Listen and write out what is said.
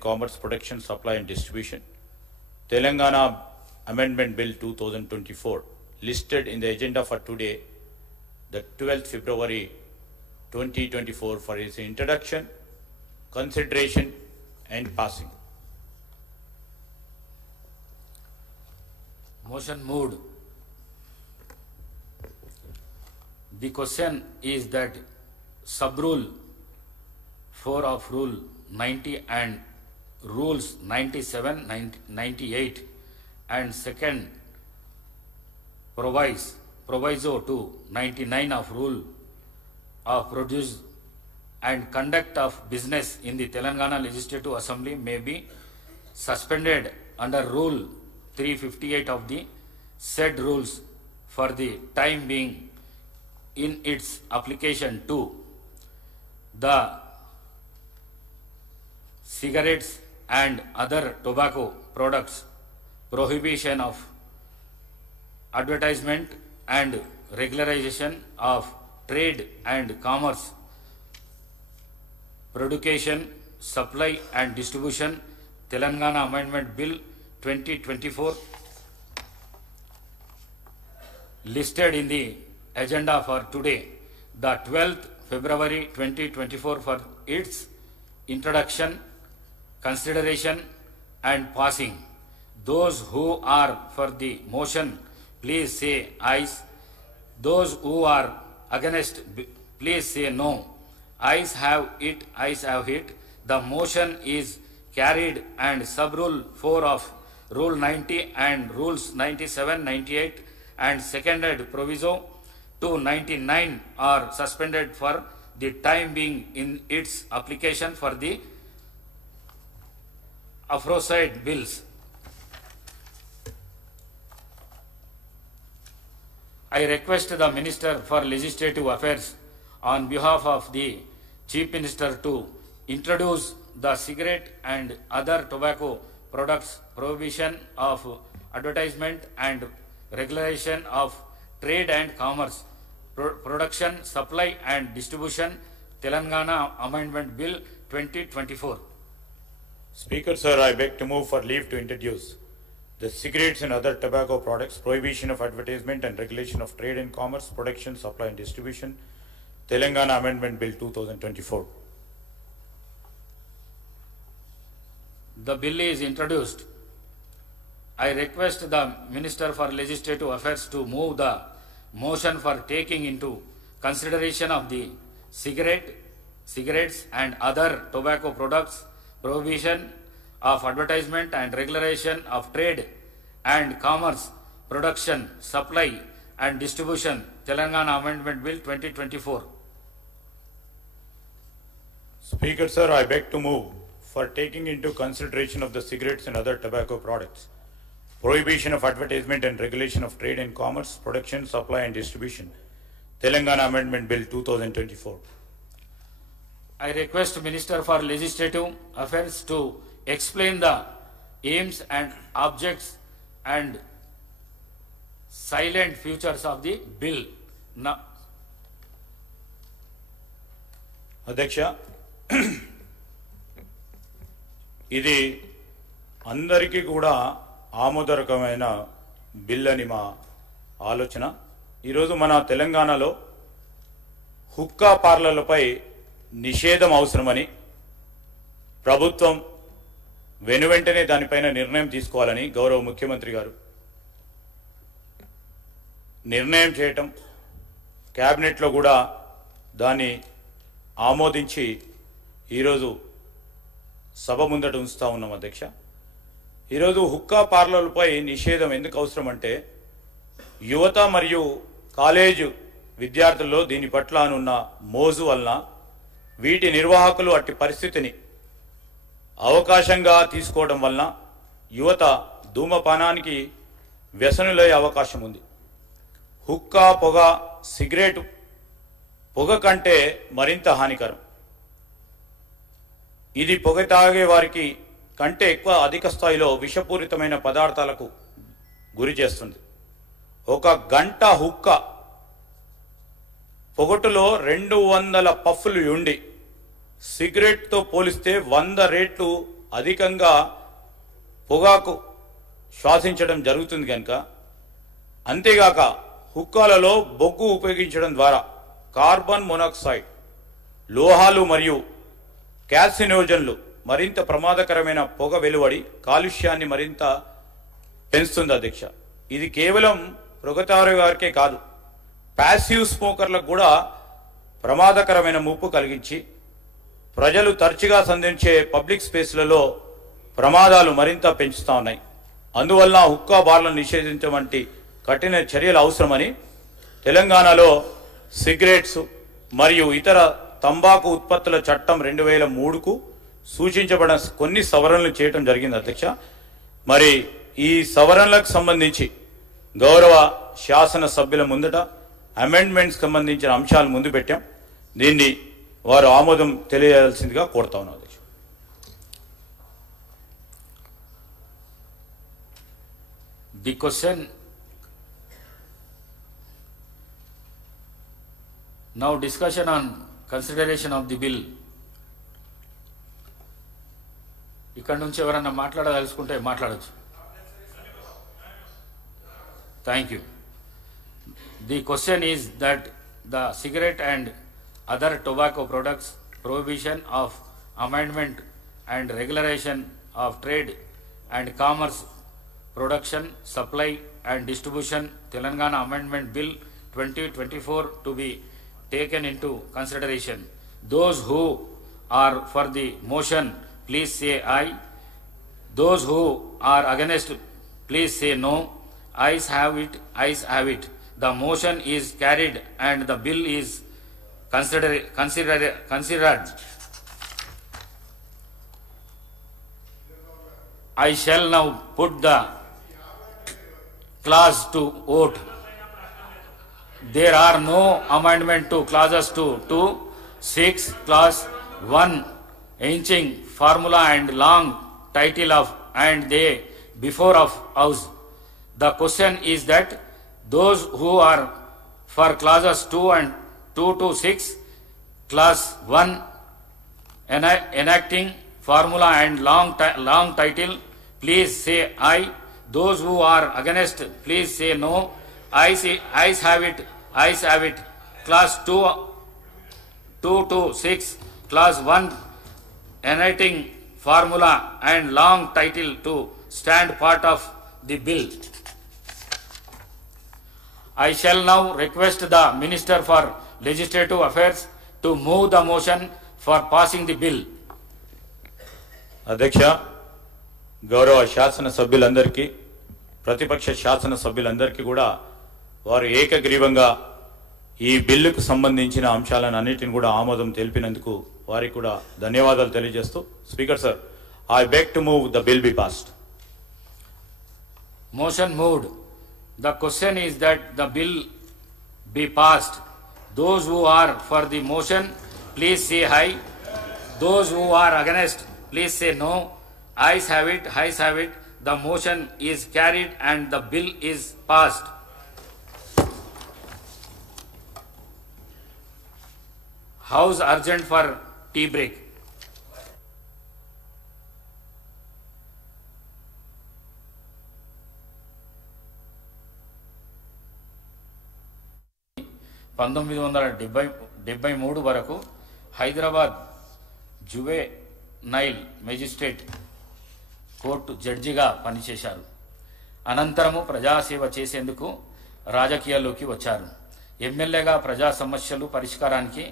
Commerce, Production, Supply and Distribution, Telangana Amendment Bill 2024, listed in the agenda for today, the 12th February 2024, for its introduction, consideration and passing. Motion moved. The question is that sub-rule 4 of Rule 90 and Rules 97, 98 and second proviso to 99 of Rule of Produce and Conduct of Business in the Telangana Legislative Assembly may be suspended under Rule 358 of the said rules for the time being in its application to the cigarettes and other tobacco products, prohibition of advertisement and regularization of trade and commerce, production, supply and distribution, Telangana Amendment Bill 2024, listed in the agenda for today, the 12th February 2024, for its introduction, consideration and passing. Those who are for the motion, please say ayes. Those who are against, please say no. Ayes have it, ayes have it. The motion is carried and sub-rule 4 of Rule 90 and Rules 97, 98 and seconded proviso to 99 are suspended for the time being in its application for the aforesaid bills. I request the Minister for Legislative Affairs on behalf of the Chief Minister to introduce the cigarette and other tobacco products, prohibition of advertisement and regulation of trade and commerce, production, supply and distribution, Telangana Amendment Bill 2024. Speaker, sir, I beg to move for leave to introduce the cigarettes and other tobacco products, prohibition of advertisement and regulation of trade and commerce, production, supply and distribution, Telangana Amendment Bill 2024. The bill is introduced. I request the Minister for Legislative Affairs to move the motion for taking into consideration of the cigarettes and other tobacco products, prohibition of advertisement and regulation of trade and commerce, production, supply and distribution, Telangana Amendment Bill 2024. Speaker, sir, I beg to move for taking into consideration of the cigarettes and other tobacco products, prohibition of advertisement and regulation of trade and commerce, production, supply and distribution, Telangana Amendment Bill 2024. I request Minister for Legislative Affairs to explain the aims and objects and silent futures of the bill. Now, Adhyaksha, ఇది అందరికీ కూడా ఆమోదకరమైన bill అని మా ఆలోచన. ఈరోజు మన తెలంగాణలో హుక్కా పార్లర్లపై నిషేధం అవసరమని ప్రభుత్వం వెనువెంటనే దానిపైన నిర్ణయం తీసుకోవాలని గౌరవ ముఖ్యమంత్రి గారు నిర్ణయం చేయటం, క్యాబినెట్లో కూడా దాన్ని ఆమోదించి ఈరోజు సభ ముందట ఉంచుతా ఉన్నాం. అధ్యక్ష, ఈరోజు హుక్కా పార్లర్లపై నిషేధం ఎందుకు అవసరం అంటే, యువత మరియు కాలేజు విద్యార్థుల్లో దీని పట్ల ఉన్న మోజు వలన వీటి నిర్వాహకులు అట్టి పరిస్థితిని అవకాశంగా తీసుకోవడం వలన యువత ధూమపానానికి వ్యసనులయ్యే అవకాశం ఉంది. హుక్కా పొగ, సిగరెట్ పొగ కంటే మరింత హానికరం. ఇది పొగ తాగే వారికి కంటే ఎక్కువ అధిక స్థాయిలో విషపూరితమైన పదార్థాలకు గురి చేస్తుంది. ఒక గంట హుక్క పొగటులో 200 పఫ్ఫులు ఉండి సిగరెట్తో పోలిస్తే 100 రెట్లు అధికంగా పొగాకు శ్వాసించడం జరుగుతుంది కనుక, అంతేగాక హుక్కాలలో బొగ్గు ఉపయోగించడం ద్వారా కార్బన్ మోనాక్సైడ్, లోహాలు మరియు క్యాసినోజన్లు మరింత ప్రమాదకరమైన పొగ వెలువడి కాలుష్యాన్ని మరింత పెంచుతుంది అధ్యక్ష. ఇది కేవలం పొగతారు వారికే కాదు, ప్యాసివ్ స్మోకర్లకు కూడా ప్రమాదకరమైన ముప్పు కలిగించి ప్రజలు తరచుగా సంధించే పబ్లిక్ స్పేస్లలో ప్రమాదాలు మరింత పెంచుతా ఉన్నాయి. అందువల్ల హుక్కా బార్లను నిషేధించడం వంటి కఠిన చర్యలు అవసరమని తెలంగాణలో సిగరెట్స్ మరియు ఇతర తంబాకు ఉత్పత్తుల చట్టం 2003కు సూచించబడిన కొన్ని సవరణలు చేయడం జరిగింది అధ్యక్ష. మరి ఈ సవరణలకు సంబంధించి గౌరవ శాసన సభ్యుల ముందట అమెండ్మెంట్స్ సంబంధించిన అంశాలు ముందు పెట్టాం. దీన్ని వారు ఆమోదం తెలియజేయాల్సిందిగా కోరుతా ఉన్నాం అధ్యక్ష. The question now, discussion on consideration of the bill. ఇక్కడ నుంచి ఎవరన్నా మాట్లాడదలుచుకుంటే మాట్లాడచ్చు. Thank you. The question is that the cigarette and other tobacco products prohibition of amendment and regulation of trade and commerce, production, supply and distribution, Telangana Amendment Bill 2024 to be taken into consideration. Those who are for the motion, please say aye. Those who are against, please say no. Ayes have it, ayes have it. The motion is carried and the bill is considered. I shall now put the clause to vote. There are no amendment to clauses 2 to 6, clause 1, ancient formula and long title of and they before of house. The question is that those who are for clauses 2 and 2 to 6, clause 1, enacting formula and long title, please say aye. Those who are against, please say no. Ayes have it, ayes have it. Clause 2 to 6, clause 1, enacting formula and long title to stand part of the bill. I shall now request the Minister for Legislative Affairs to move the motion for passing the bill. అధ్యక్ష, గౌరవ శాసన సభ్యులందరికీ, ప్రతిపక్ష శాసన సభ్యులందరికీ కూడా వారు ఏకగ్రీవంగా ఈ బిల్లుకు సంబంధించిన అంశాలను అన్నిటిని కూడా ఆమోదం తెలిపినందుకు వారికి కూడా ధన్యవాదాలు తెలియజేస్తూ, speaker sir, I beg to move the bill be passed. Motion moved. The question is that the bill be passed. Those who are for the motion, please say aye. Those who are against, please say no. Ayes have it, ayes have it. The motion is carried and the bill is passed. House urgent for tea break. (1973) వరకు Hyderabad juvenile magistrate court జడ్జిగా పనిచేశారు. అనంతరము ప్రజాసేవ చేసేందుకు రాజకీయాల్లోకి వచ్చారు. ఎమ్మెల్యేగా ప్రజా సమస్యలు పరిష్కారానికి